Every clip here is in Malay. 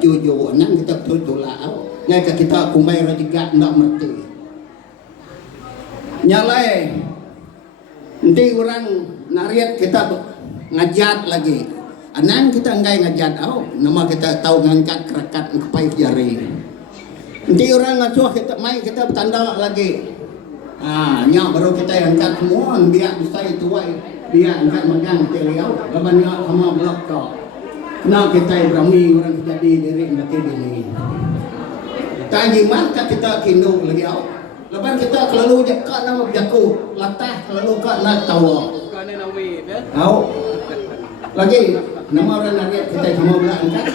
jujur nang kita betul lah ngay ka kita kumai ra juga nak merti nyalai nanti orang nariat kita ngajat lagi anang kita ngai ngajat nama kita tahu ngangkat kerakat kepai jari nanti orang ngasuh kita mai kita bertanda lagi nyak baru kita angkat semua biar bisa itu biar angkat megang teliau laban nyak sama blok kau nah kita berani orang jadi diri makin ini tadi maka kita kindu lagi lepas kita selalu dekat nama jaku latah selalu kat nak tawa lagi nama orang nariat kita cuma belah angkat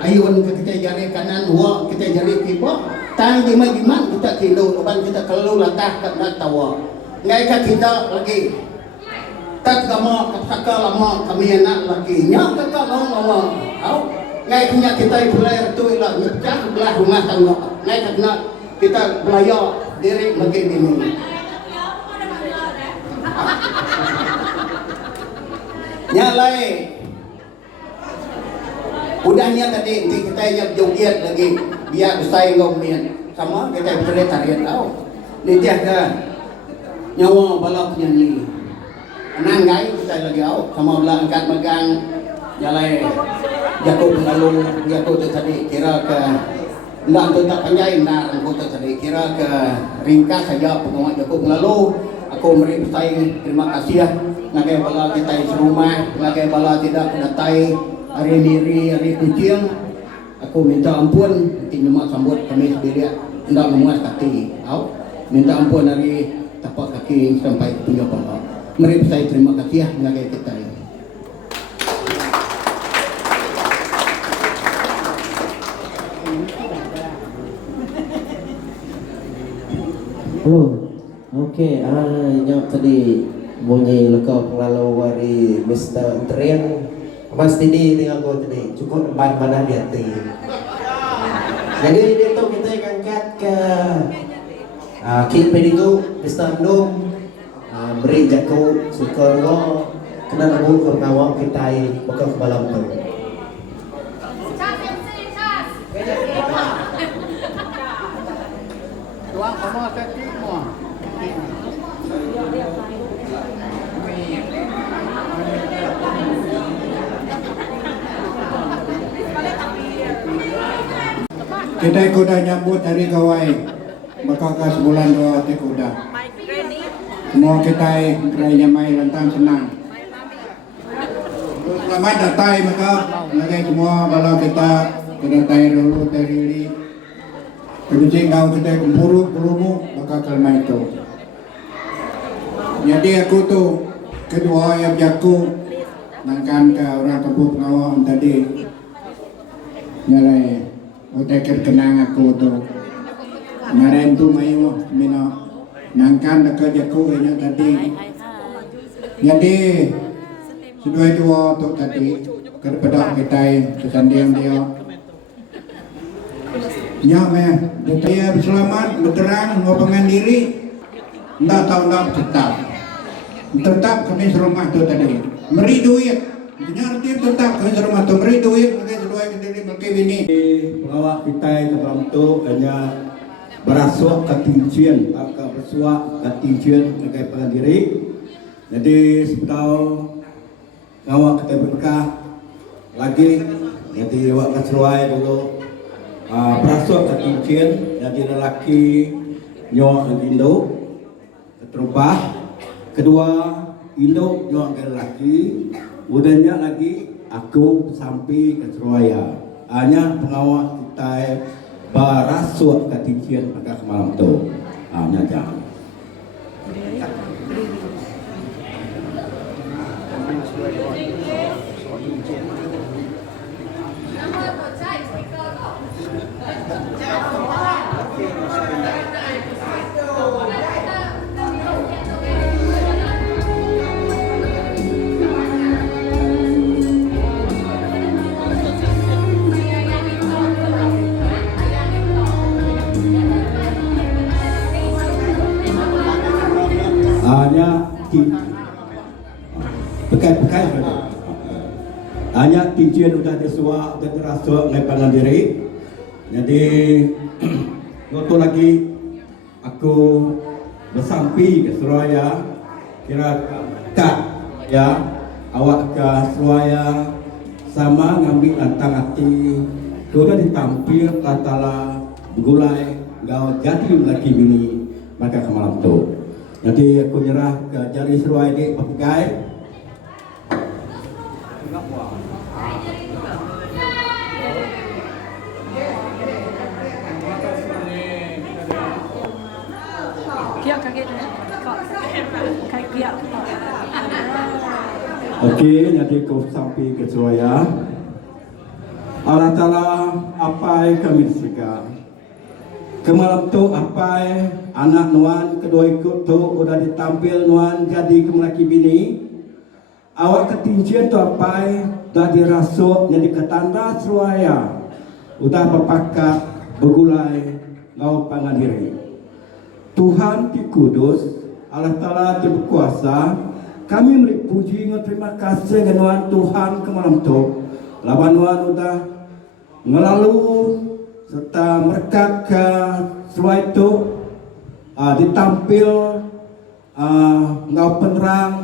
ayun kita jari kanan wa kita jari kibah tadi gimana kita kindu lepas kita selalu latah kat nak tawa ngai kita lagi tak kama kapsaka lama kami anak lagi nyak kakak lama ngai punya kita mulai tu lah ngecah belah rumah tangga ngai kena kita belajar diri lagi ini nyalai udahnya tadi nanti kita yang joget lagi biar bersaing ngomongin sama kita boleh tarian nanti ada nyawa balap nyanyi nang gai kita lagi sama belah angkat megang nyalai jatuh lalu jatuh tadi kira ke ndak tu tak panjai ndak aku tadi kira ke ringkas saja pengawal jatuh lalu aku beri bersaing terima kasih ya ngagai bala kita serumah ngagai bala tidak datai hari miri hari kucing aku minta ampun nanti nyemak sambut kami sendiri ndak memuas kaki minta ampun hari tapak kaki sampai punya bala mari saya terima kasih ya ngagai kita Halo, oke, nyok tadi bunyi lekau penglalu wari Mr. Antrian Mas Didi tinggal kau tadi cukup empat mana dia ti. Jadi dia tu kita akan kat ke King Pedigo, Mr. Andum, beri jago suka lo kena nabu ke ngawak kita bakal ke balam tu. Tuang sama kaki semua. Kita kuda nyambut hari kawai bakal ke sebulan dua hati kuda semua kita kerajaan mai lantang senang selamat datang maka lagi semua kalau kita datai dulu dari kemudian kau kita kumpul bakal kelma itu jadi aku tuh kedua yang jago nangkan ke orang kampung pengawal tadi nyalai udah kenang aku tuh kemarin tuh mayu mino nangkan dekat jago yang tadi jadi sudah dua tuh tadi kepada kita kesandian dia nya meh dia selamat berterang ngomongan diri ndak tahu ndak tetap kami serumah tuh tadi meri duit nyarti tetap kami serumah tuh meri duit pakai sesuai ke diri pakai ini pengawal kita ke dalam tu hanya berasuak ketinggian atau bersuak ketinggian sebagai pendiri jadi sebetau pengawal kita berkah lagi jadi awak keseruai dulu berasuak ketinggian jadi lelaki nyawa Indo terubah kedua Indo nyawa lelaki udahnya lagi aku sampai ke Surabaya hanya pengawal kita berasuak ketinggian pada malam tu hanya jangan hanya cincin udah disuak, udah dirasuk ngai pangan diri. Jadi waktu lagi aku bersampi ke Suraya, kira kat ya awak ke Suraya sama ngambil lantang hati, sudah ditampil katala gulai gau jadi lagi bini maka ke malam tu. Nanti aku nyerah ke jari Suraya di pakai. Okey, nanti kau sampai ke Suraya. Allah Ta'ala apai kami disegah. Kemalam tu apai anak nuan kedua ikut tu udah ditampil nuan jadi kemelaki bini. Awak ketincian tu apai dah dirasuk jadi ketanda Suraya. Udah berpakat bergulai ngau pangan diri. Tuhan di Kudus, Allah Ta'ala di berkuasa. Kami beri puji dan terima kasih dengan Tuhan ke malam tu. Lawan Tuhan sudah melalu serta mereka ke Suraya itu ditampil ngau penerang,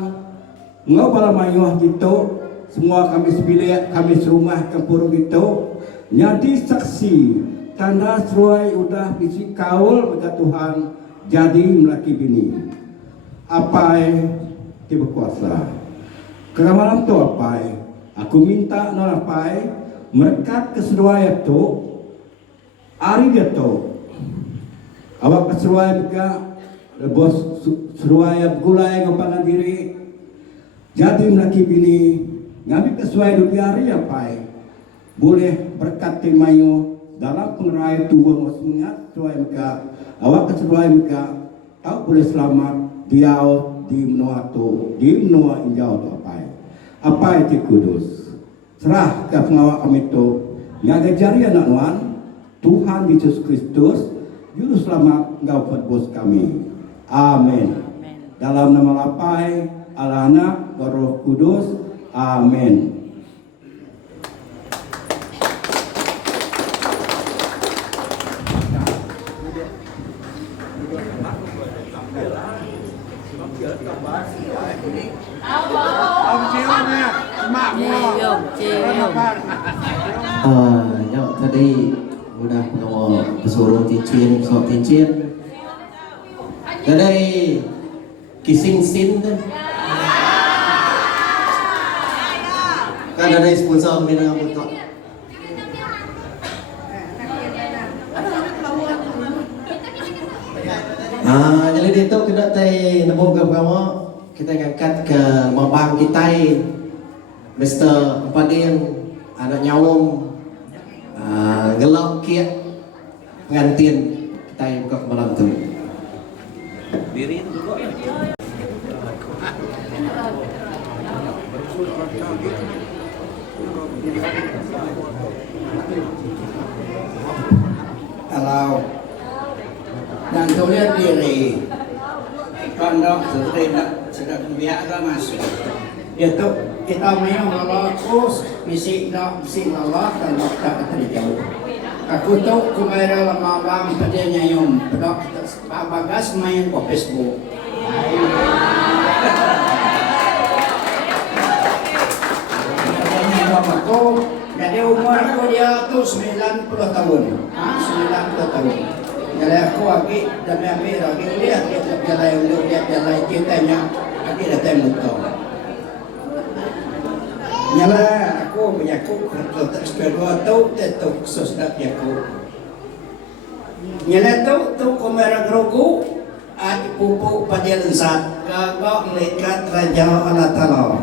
ngau bala mayuah gitu. Semua kami sebilik, kami serumah kempurung gitu. Jadi saksi tanda Suraya sudah bisi kaul kepada Tuhan jadi melaki bini. Apa Dia berkuasa. Kerana malam tu apa? Aku minta non apa? Mereka ke Suraya tu, hari dia tu, awak ke Suraya juga, bos Suraya gulai ngapangan diri, jadi melaki bini, ngambil ke Suraya dulu hari apa? Boleh berkat timayu dalam pengerai tubuh maksudnya Suraya mereka, awak ke Suraya mereka, tahu boleh selamat dia di menua tu, di menua injau tu apa itu Kudus. Serah ke pengawal kami tu, ngaga jari anak nuan, Tuhan Yesus Kristus, Juru Selamat engkau bos kami. Amin. Dalam nama Lapai, Allah Anak, Roh Kudus. Amin. Nhậu tadi udah mau pesuruh tincin, sok tincin. Dari kissing scene tu. Kan ada sponsor minum untuk. Jadi itu kita tay nabung ke kamu, kita ngangkat ke mambang kita, Mr. Padin, anak nyawum, gelap kia pengantin kita buka malam tu. Diri dulu. Kalau dan tulis diri kandang sudah biasa masuk itu kita memang Allah terus misi nak misi Allah dan tak terjauh. Aku tahu kemarin lama padanya yang pedok bagas main ke Facebook. Aku jadi umur aku dia tu 90 tahun. 90 tahun. Jadi aku lagi demi ambil lagi lihat jalan cintanya lagi datang muka. Nyala aku menyakut terus kedua tu tetuk sosdak aku. Nyala tu kamera grogu at pupu padilensat kagak melihat Raja Allah Ta'ala.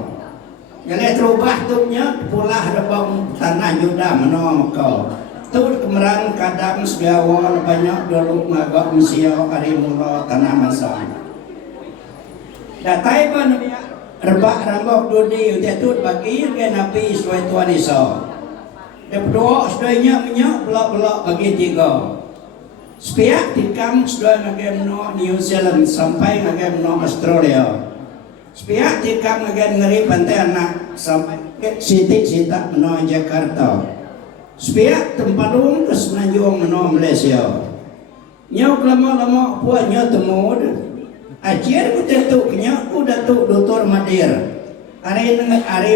Nyala terubah tuhnya pulah rebang tanah Yuda menong kau. Tu kemerang kadang segawa banyak dulu ngagak mesio hari mula tanah masa. Datai pun rebak rambok dudi jatut bagi ke nabi suai tuan iso. Dia berdoa sudahnya minyak belak-belak bagi tiga. Sepiak tikam sudah ngagam no New Zealand sampai ngagam no Australia. Sepiak tikam ngagam ngeri pantai anak sampai Siti-sita meno Jakarta. Sepiak tempadung ke Semenanjung meno Malaysia. Nyok lama-lama puak nyok temud. Ajar ku tentu nyok udah tu Dr. Madir. Hari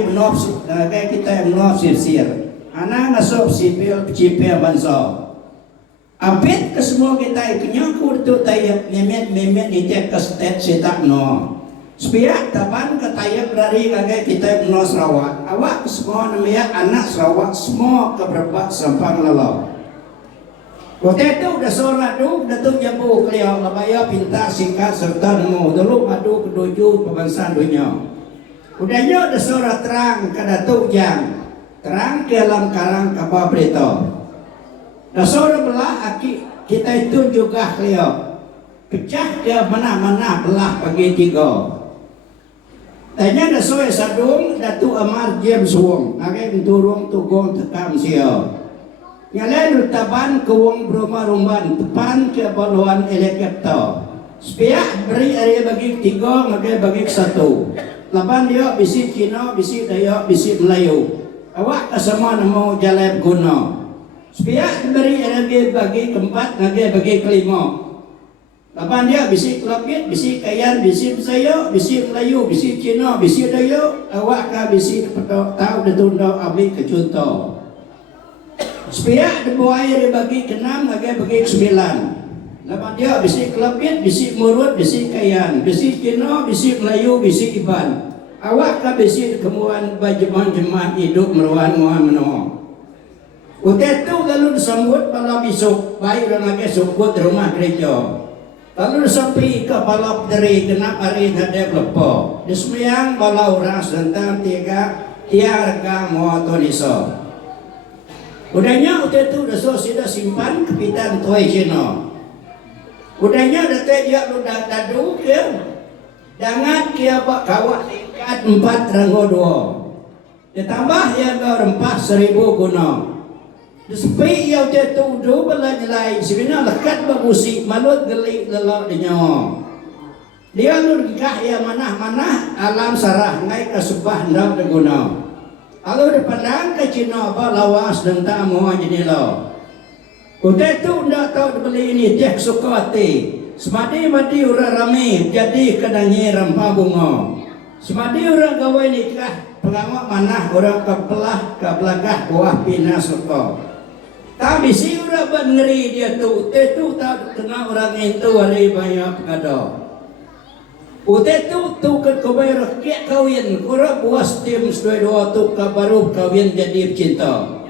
menop kayak kita menop sir. Anak ngasop sipil cipil banso. Apit ke semua kita nyok tu tayap memet itek ke stet sitak no. Sepiak taban ke tayap dari kayak kita meno Sarawak. Awak semua namanya anak Sarawak semua keberapa sampang lalau. Waktu itu udah sorat tu, udah tu jabu keliau labaya pinta singkat serta nemu dulu madu keduju pembangsaan dunia. Udahnya udah sorat terang kada tu jang terang ke dalam karang kapal berita. Dah sorat belah aki kita itu juga keliau pecah ke mana-mana belah pagi tiga. Tanya dah sorat sadung dah tu amar James Wong, ngakai turung tugong tekam siau. Nyalain taban ke wong berumah-rumah depan ke baluan helikopter. Sepiak beri area bagi tiga, maka bagi satu. Lapan dia bisi Cina, bisi Dayak, bisi Melayu. Awak semua nemu jalan guna. Sepiak beri area bagi keempat, maka bagi kelima. Lapan dia bisi Kelapit, bisi Kayan, bisi Bisaya, bisi Melayu, bisi Cina, bisi Dayak. Awak ka bisi tahu ditunda abis ke contoh. Sepiak debu air bagi ke-6, bagi ke-9. Lepas dia bisi Kelapit, bisi Murut, bisi Kayan, bisi Cina, bisi Melayu, bisi Iban. Awak ka bisi kemuan jemaah hidup meruan muan menoh. Udah tu lalu disambut pada besok, baik orang lagi sukut rumah gereja. Lalu sampai ke balap dari genap hari hadap lepo. Disemiang bala orang tentang tiarga muatonisa. Udahnya udah tu sudah simpan kepitan tuai Cina. Udahnya udah dia udah dadu ke dangat kia bak kawat tingkat 4 ranggo 2. Ditambah ya rempah 1000 guna. Sepi ya udah tu do bela jelai sebenarnya lekat bagusi malut gelik lelak di nyawa. Dia lu nikah ya manah-manah alam sarah ngai ke subah ndak guna. Kalau dipandang ke Cina apa lawas dan tamu jadi lo. Udah tu ndak tahu beli ini dia suka hati. Semadi-madi orang rame jadi kedangi rempah bunga. Semadi orang gawe nikah pengawak manah orang kebelah kebelagah buah pina suka. Tapi si orang ngeri dia tu tak kena orang itu hari banyak kada. Udah tu ke kawin rakyat kawin kurang buas tim dua tu baru kawin jadi cinta.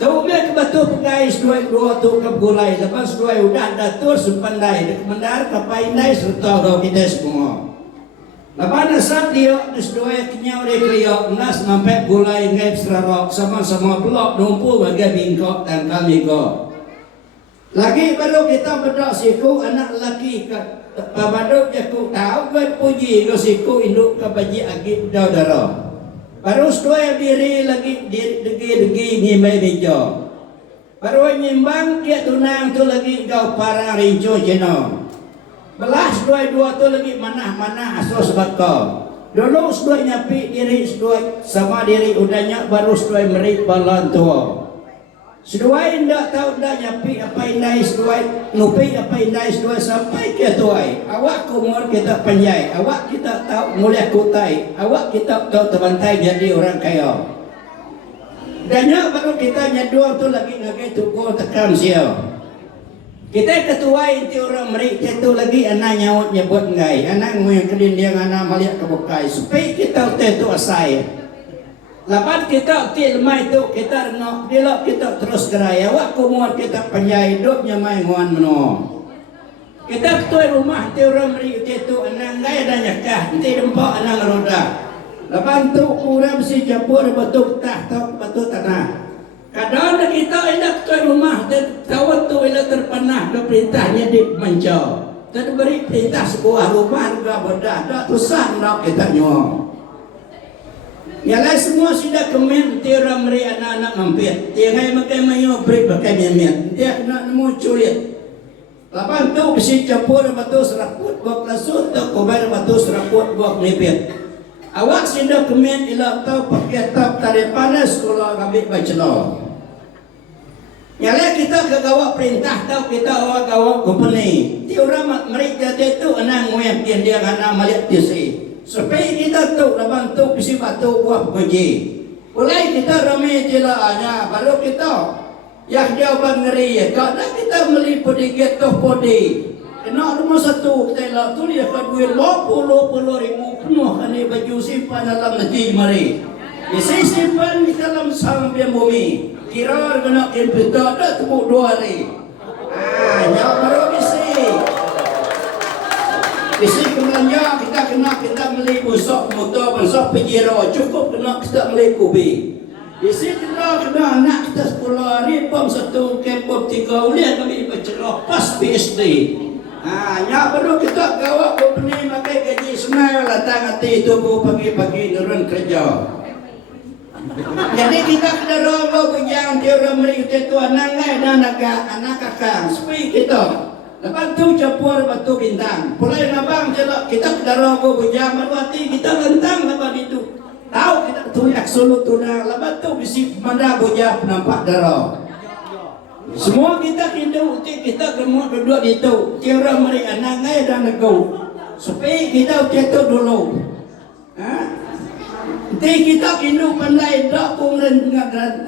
Tahu ke batu pegais dua tu ke gulai lepas dua udah datur sepandai dekmendar kapaindai serta kau kita semua. Lepas nasab dia dua kenyau dia keliok nas sampai gulai ngep serarok sama-sama blok numpu bagi bingkok dan kami go. Lagi baru kita bedak siku anak lelaki Pabadok jaku tahu kan puji ko siku induk kabaji agi daudara. Baru sedua diri lagi degi ngimai bejo. Baru nyimbang dia tunang tu lagi kau parang rinco jeno. Belas dua tu lagi manah-manah asos bakal. Dulu sedua nyapi diri sedua sama diri udahnya baru sedua merit balan tua. Sedua indah tahu dah nyapi apa indai sedua nupi apa indai sedua sampai ke tuai. Awak kumur kita panjai, awak kita tahu mulia kutai, awak kita tahu terbantai jadi orang kaya. Dannya baru kita nyadua tu lagi ngagai tuku tekam siau. Kita ketua inti orang merik itu lagi anak nyaut nyebut ngai, anak nguyang kedin dia anak melihat kebukai. Supaya kita itu asai. Lapan kita tilmai itu kita renok dilok kita terus gerai awak kumuat kita panjai hidupnya mai nguan meno. Kita ketua rumah ti orang meri itu anak ngai ada nyakah ti dempak anak roda. Lapan tu kurang si campur batu batu tanah. Kadang kita indak ketua rumah tawat tu ila terpanah ke perintahnya di mancau. Tad beri perintah sebuah rumah juga bodah dak tusan nak kita nyuang. Yalah semua sudah kemen tira meri anak-anak mampir. Dia ngai makai mayo break pakai miat. Dia nak nemu culit. Lapan tu besi campur batu seraput buat lasut tu kobar batu seraput buat nipit. Awak sinda kemen ila tau pakai tap tari panas sekolah ngambil bachelor. Nyala kita kegawak perintah tau kita awak gawak company. Ti orang mereka tu anang ngoyak dia anak malik tisi. Supaya kita tu labang tu bisi batu buah gaji. Mulai kita ramai jelaannya baru kita yang dia bangeri. Kadang kita meliput dikit toh podi. Kena rumah satu kita lah tu dia kan duit 50 ribu penuh kali baju simpan dalam negeri mari. Isi simpan di dalam sambian bumi. Kira kena komputer dah temu 2 hari. Nyak baru bisi belanja kita beli busok motor busok pejero cukup kena kita beli kubi. Bisi kena anak kita sekolah ni pom satu kepop 3 ulian kami bercerah pas PSD. Nyak baru kita gawak company pakai gaji senai latang hati tubuh pagi-pagi turun kerja. Jadi kita kena rogo bujang tiada mereka tu anak kakak supaya kita lepas tu capur batu bintang. Pulai nabang jelak kita kena rogo bujang baru hati kita lentang lepas itu. Tahu kita tunyak solo tunang lepas tu bisi mana bujang nampak darah. Semua kita hidup kita gemuk duduk di tu. Tiada mereka anak dan negau supaya kita jatuh dulu. Nanti kita hidup pandai dak pun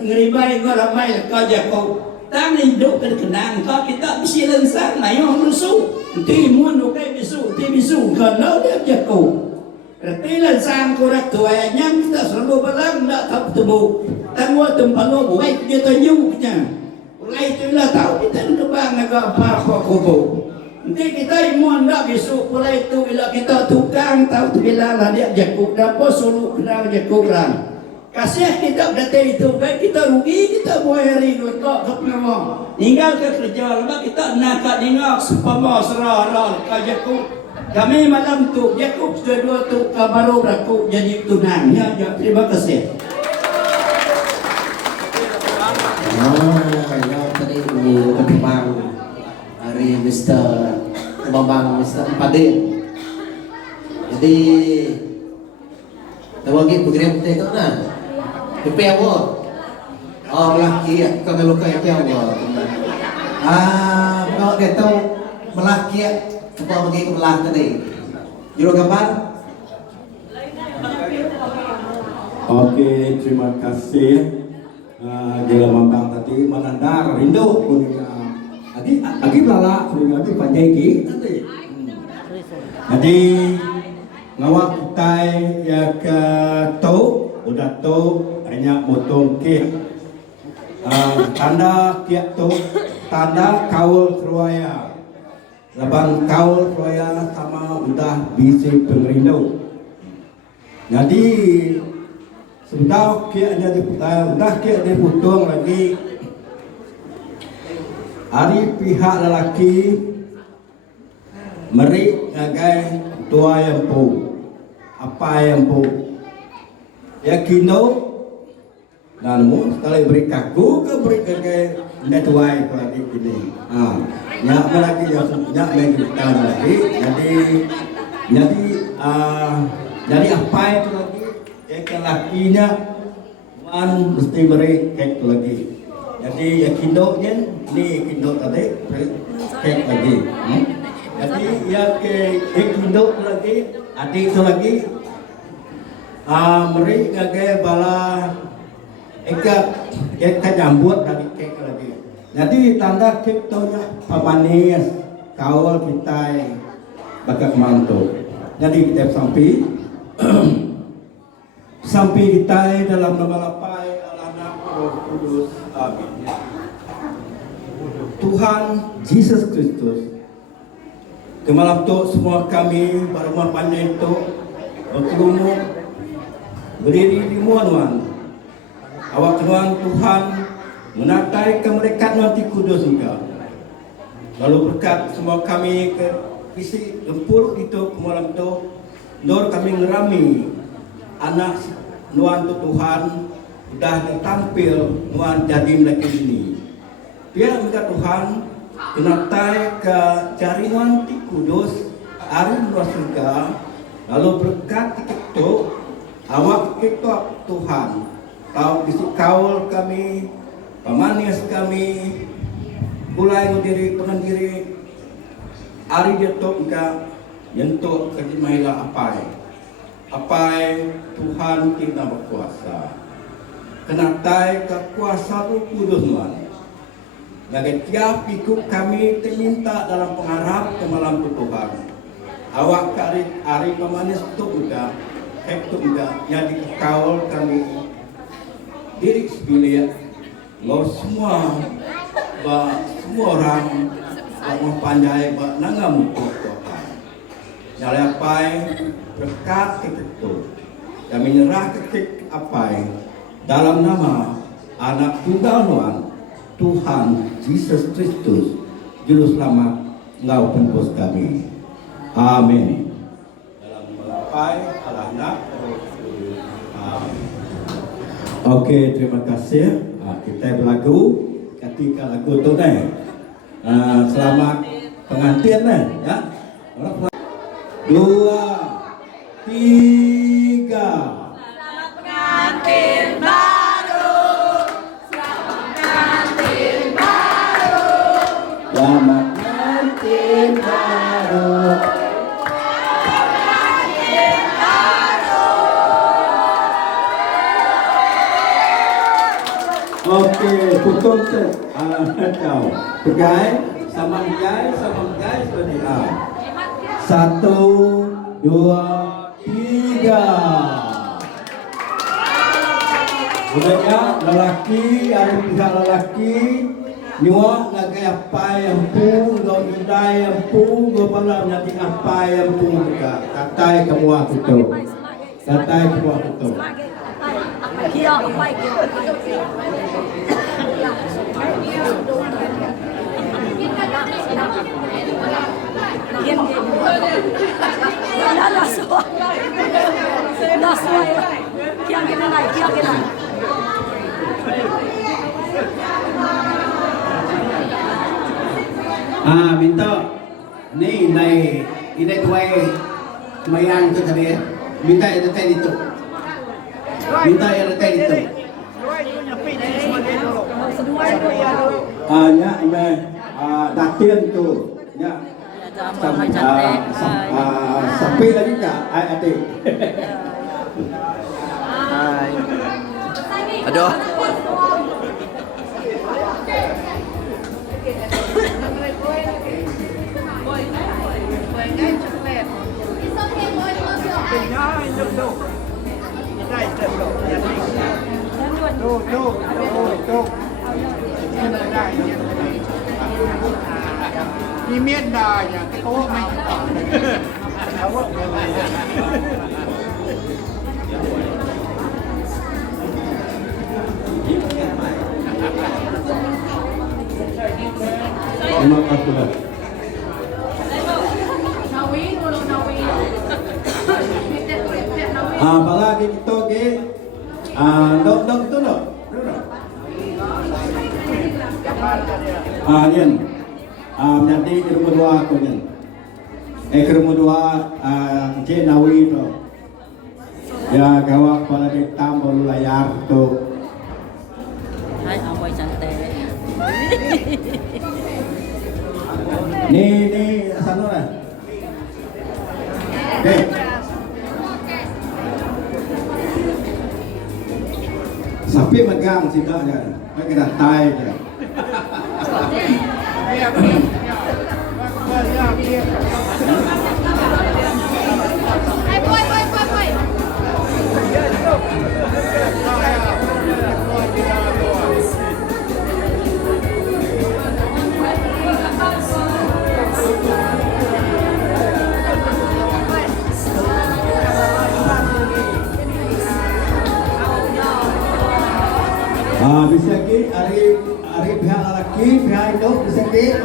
ngeribai kau ramai kau jago. Tang hidup kenang kau kita bisi lensang ayo rusuh. Nanti mun okai bisu kalau dia jago. Berarti lensang kurat tua yang kita selalu balang dak tak bertemu. Tangwa tempat lo buat dia tunjuknya. Mulai itulah tahu kita kebang agak apa kubu. Nanti kita imun tak besok mulai itu bila kita tukang tahu tu bila lah dia jakuk dapat suluh kena jakuk lang. Kasih kita berarti itu baik kita rugi kita buat hari kita kepala. Tinggal ke kerja lepas kita nak dingak sepama serah ke jakuk. Kami malam tu jakuk dua tu baru berlaku jadi tunang. Ya, terima kasih. Tadi ini berkembang dari Mr. Bambang Mr. Padin. Jadi tawagi program kita itu na. Pepewo. Oh laki ya, kalau kau pepewo. Kalau kita melaki ya, apa bagi melaki tadi. Juru gambar. Oke, terima kasih. Jela mambang tadi menandar rindu kuning agi belala kuning agi panjagi nanti. Jadi ngawak kita ya ke tau udah tau hanya motong ke tanda kiat tu tanda kaul Surabaya. Labang kaul Surabaya sama udah bisi pengerindu. Jadi sudah kia diputung lagi hari pihak lelaki meri ngagai tua yang pu apa yang pu ya kino dan mu sekali beri kaku ke beri ngagai netuai lagi ini nyak lagi yang nyak lagi jadi apa itu lagi lakinya wan mesti beri kek lagi. Jadi ya kindoknya ni kindok tadi beri kek lagi. Jadi ya ke kindok lagi adik tu lagi beri ngagai bala eka jambut dari kek lagi. Jadi tanda kek tu nya pamanis kawal kita bakal mantu. Jadi kita sampai kita dalam nama Lapai Anak Roh Kudus. Amin. Tuhan Yesus Kristus, kemalam tu semua kami berumah pandai tu berkerumun berdiri di muan-muan. Awak tuan Tuhan menatai kemerdekaan nanti kudus juga. Lalu berkat semua kami ke isi lempur itu kemalam tu, dor kami ngerami anak nuan tu Tuhan dah tampil nuan jadi lagi ini. Biar minta Tuhan kenatai ke cari nuan ti kudus hari luar surga. Lalu berkat itu awak kita Tuhan, tahu bisi kaul kami, pemanis kami, mulai diri pengendiri, hari dia tu enggak yentuk kerjimailah apa Tuhan kita berkuasa. Kena tai kekuasa tu kudus Tuhan. Lagi tiap ikut kami terminta dalam pengharap ke malam tu Tuhan. Awak hari pemanis tu juga, tu juga yang dikawal kami diri sebilik. Lo semua orang mau pandai nangam Tuhan. Nyala apa berkat itu kami nyerah ketik apa dalam nama anak tunggal Tuhan Yesus Kristus Juru Selamat Engkau penebus kami. Amin. Dalam melapai anak. Oke, terima kasih. Kita berlagu ketika lagu tu selamat pengantin ya. 2, 3. Selamat pengantin baru. Selamat pengantin baru. Selamat pengantin baru. Oke, putus kau. Pegai, sama pegai seperti A. 1, 2, 3. Udahnya lelaki, ada pihak lelaki, nyuak lagi apa yang pun, gau indai yang pun, gau malam nanti apa yang pun juga. Katai kamu aku tu. Katai kamu aku tu. Minta ini tuai mayan tu tadi. Minta yang tadi itu. Minta yang tadi itu. Ya, datin tu. Ya. Sampai lagi tak? Adik. Aduh. Di miền Đài nhà cái cố mày Terima kasih. Apalagi kita ke dok tu dok. Yan. Nanti kerumah dua aku ni. Kerumah dua Encik Nawi tu. Ya gawak kepala hitam baru layar tu. Hai, amboi cantik. Ni sana lah. Sampai megang sida aja. Mereka dah tai je. Bisa ke hari pihak lelaki, pihak itu bisa ke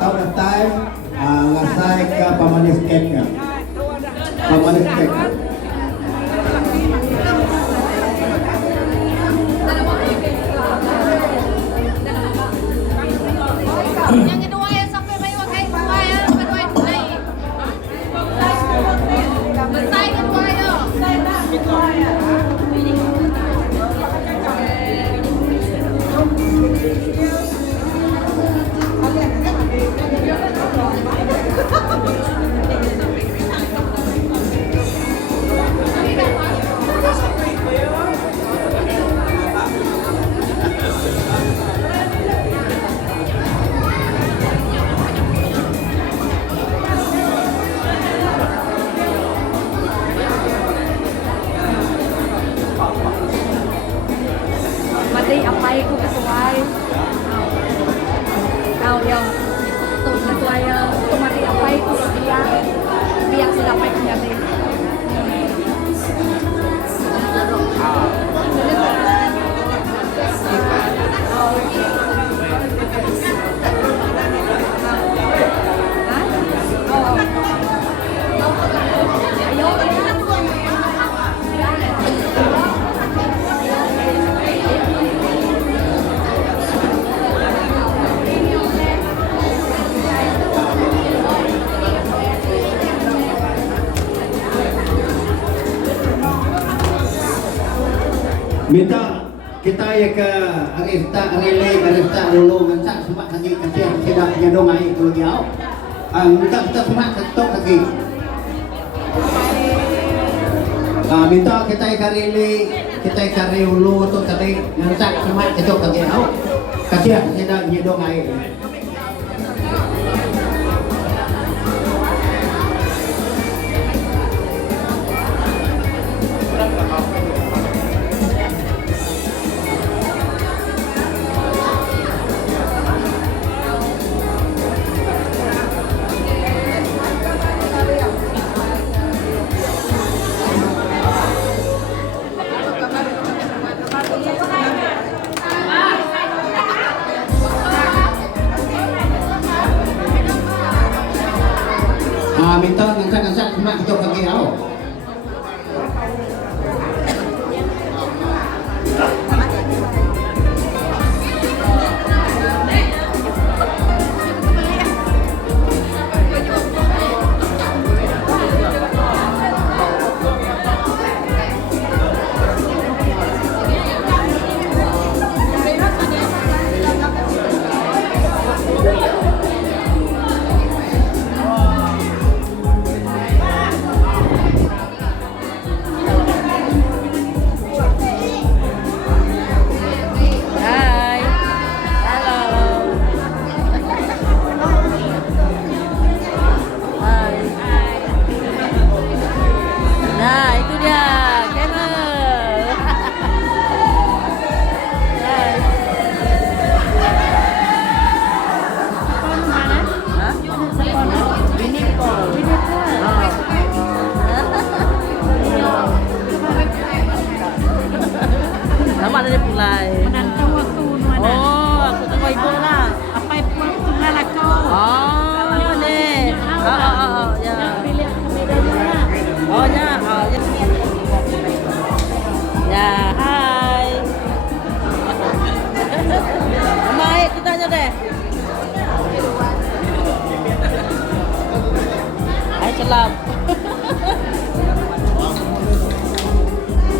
tahu datang ngasai ke pemanis kek. Pemanis kek. Yang kedua ya sampai bayi wakai kedua ya, kedua itu naik. Besar kedua ya. minta kita ya ke arista dulu ngansak semak lagi kasih tidak punya dong ai kalau dia minta kita semak ketok lagi minta kita kari ulu tu tadi ngansak semak ketok lagi kasih tidak punya dong ai minta ngangkat semak ketok lagi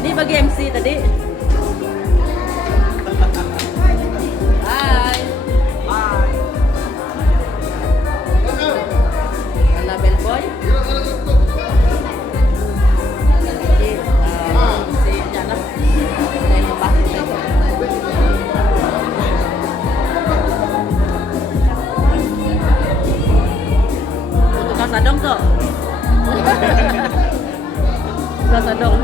Ini bagi MC tadi. Hai. Mana bellboy? Si Jana. Untuk kasadong tuh. Kasadong.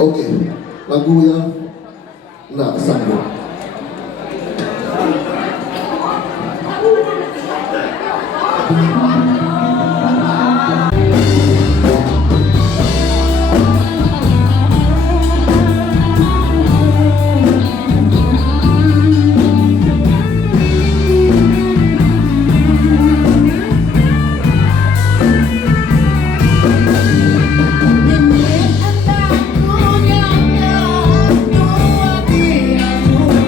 Oke, lagu yang nak sambung. Ini anakku yang dua dia sudah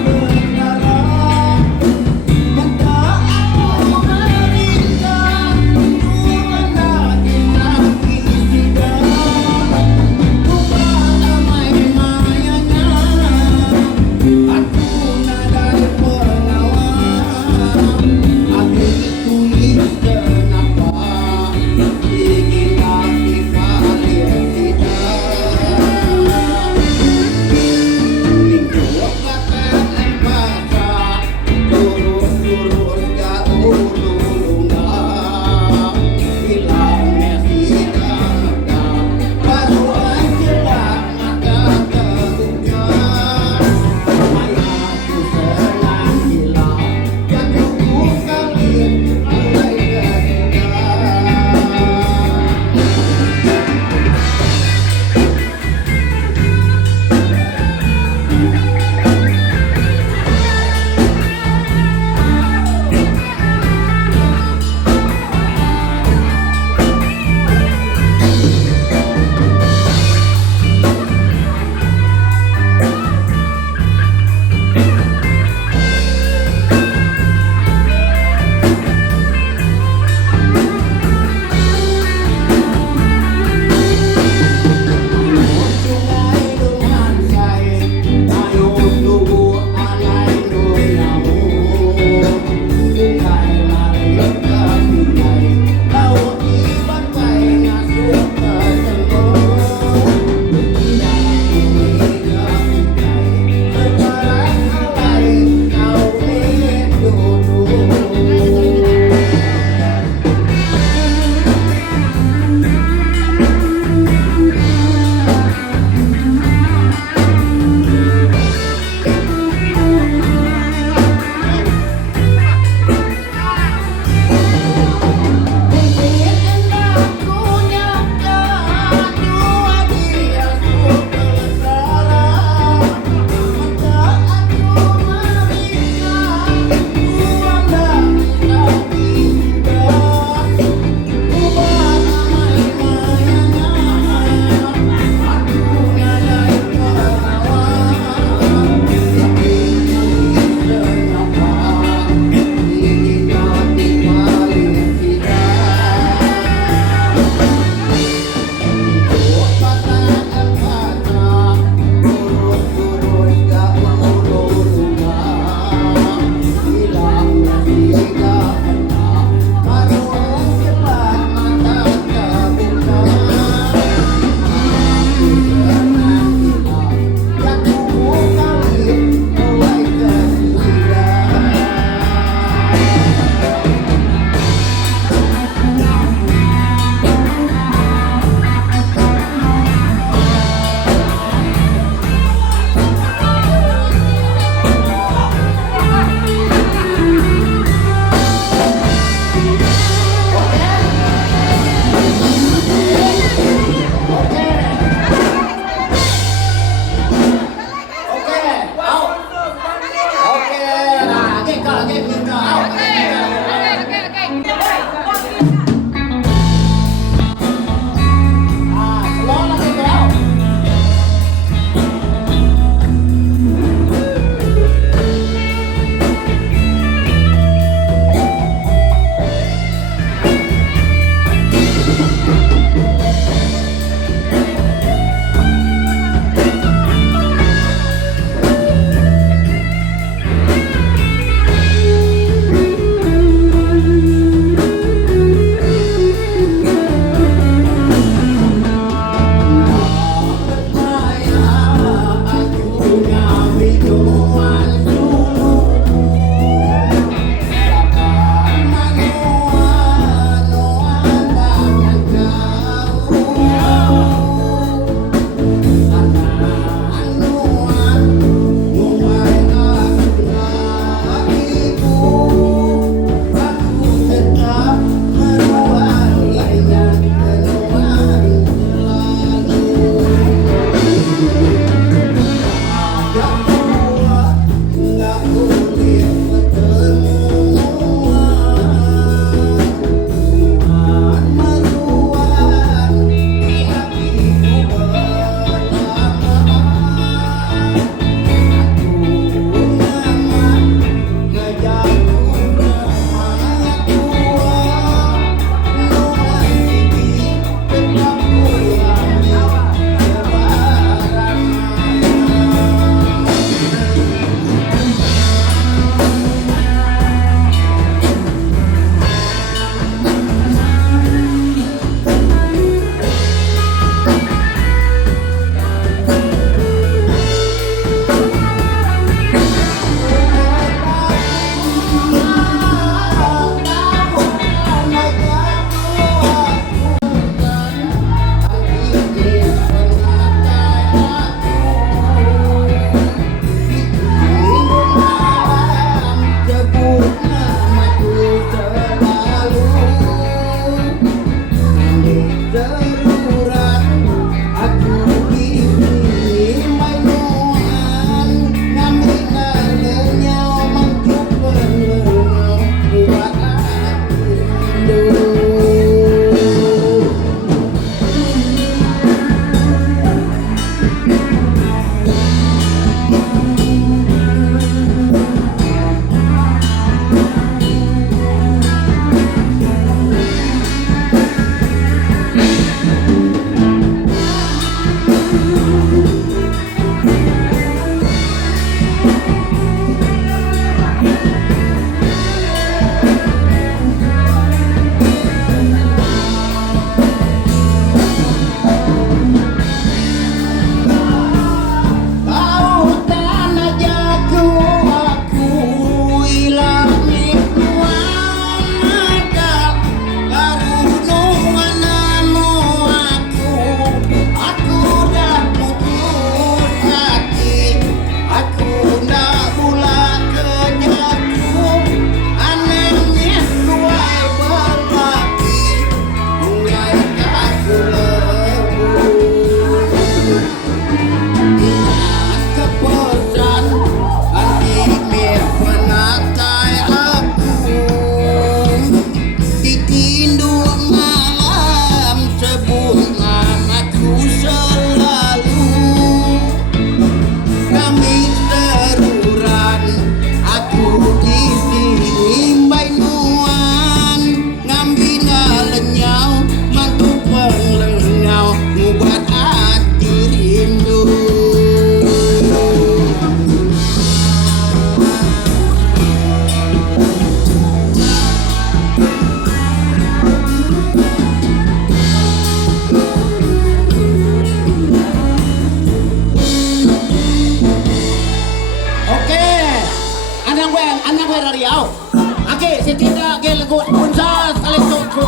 si tidak gelagu punsa sekali tuku.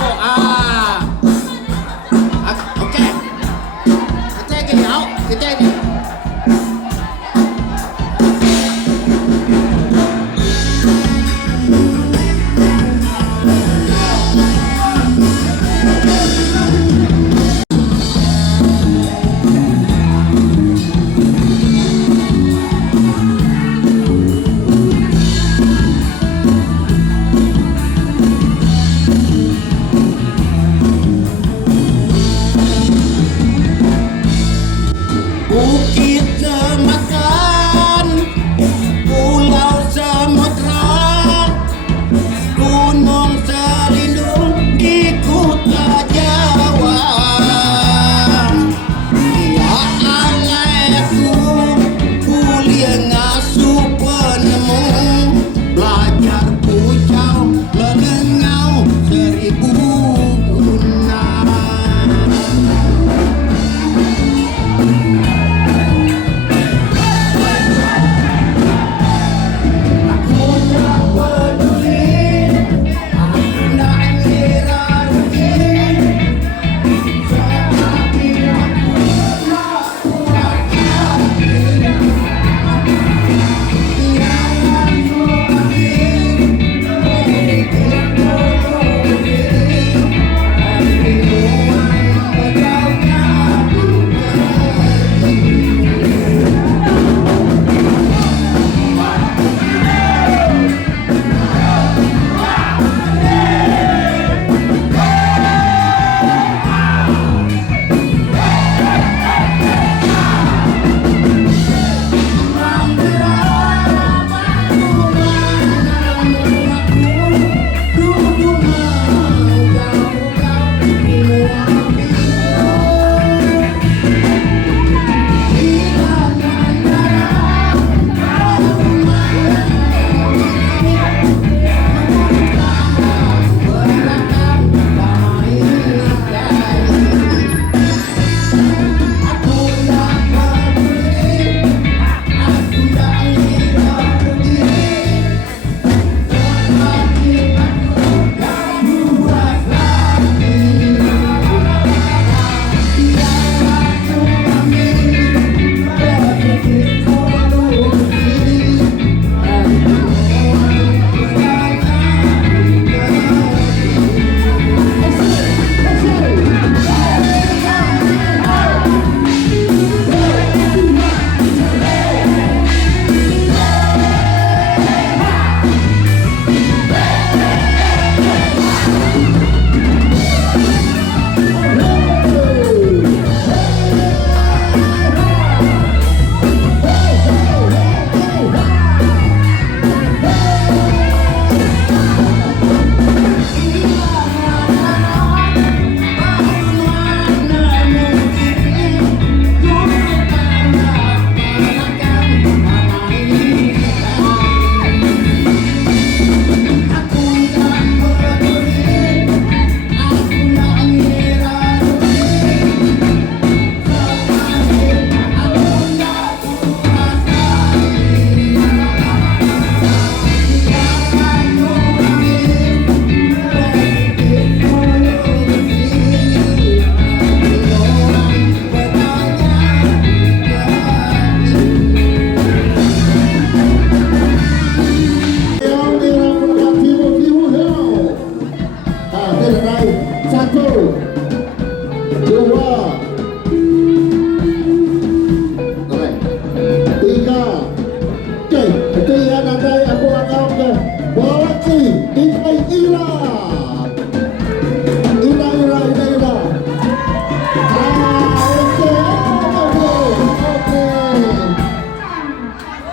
Oke. Kita gini, kita ini. Bukit Kemakan, Pulau Samudra, Gunung Selindung di kota Jawa. Ya alaiku kuliah ngasuh penemu, belajar pucau lelengau 1000 guna.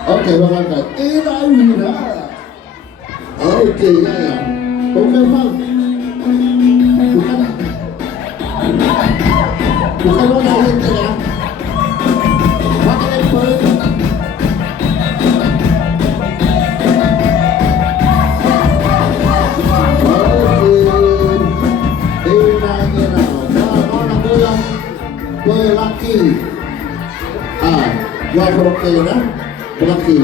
Oke, Bang Angkat. Ira. Oke, ya. Oke, Bang. Bukan lo nangin ya. Pakai handphone. Belaki. Gua oke na. Belaki.